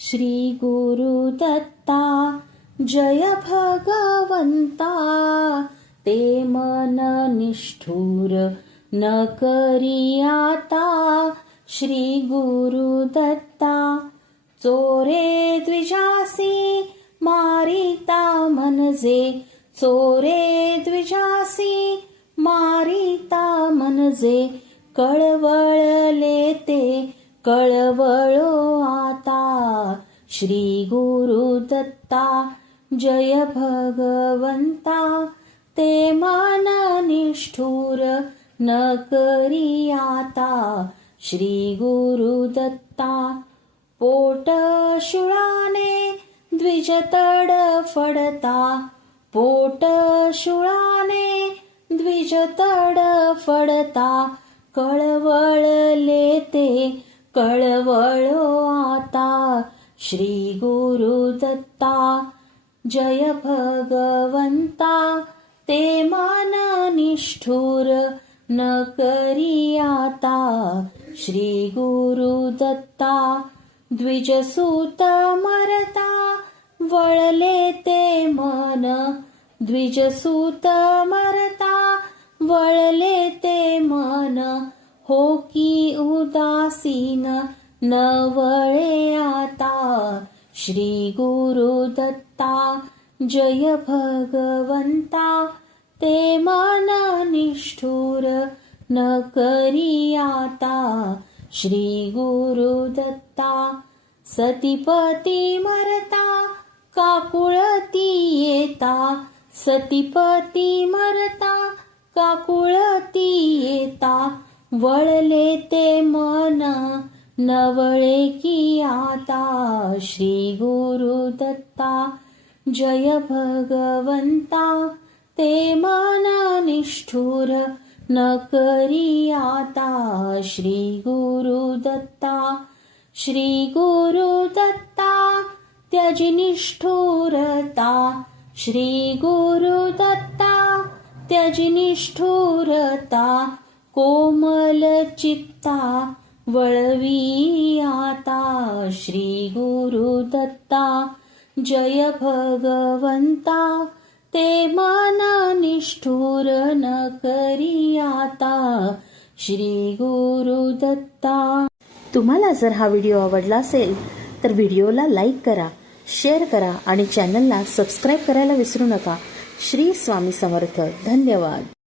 श्री गुरुदत्ता जय भगवंता, ते मन निष्ठुर न करी आता। श्री गुरुदत्ता चोरे द्विजासी मारिता म्हणजे, चोरे द्विजासी मारिता म्हणजे, कळवळले ते कळवळो आता। श्री गुरुदत्ता जय भगवंता, ते मन निष्ठुर न करी आता। श्री गुरुदत्ता पोट शुळाने द्विज तडफडता, पोट शुळाने द्विज तडफडता, कळवळले ते कळवळो आता। श्री गुरुदत्ता जय भगवंता, ते मन निष्ठुर न करी आता। श्री गुरुदत्ता द्विजसूत मरता, वळले ते मन, द्विजसूत मरता वळले ते मन, हो की उदासीन न वळे आता। श्री गुरुदत्ता जय भगवंता, ते मन निष्ठुर न करी आता। श्री गुरुदत्ता सतीपती मरता काकुळती येता, सतीपती मरता काकुळती येता, वळले ते मन नवळे की आता। श्री गुरुदत्ता जय भगवंता, ते मन निष्ठुर न करी आता। श्री गुरुदत्ता श्री गुरुदत्ता त्यज निष्ठुरता, श्री गुरुदत्ता त्यज निष्ठुरता, कोमल चित्ता वळवी आता। श्री गुरुदत्ता जय भगवंता, ते मन निष्ठुर न करी आता। श्री गुरुदत्ता। तुम्हाला जर हा व्हिडिओ आवडला असेल तर व्हिडिओला लाईक करा, शेअर करा आणि चॅनलला सबस्क्राईब करायला विसरू नका। श्री स्वामी समर्थ। धन्यवाद।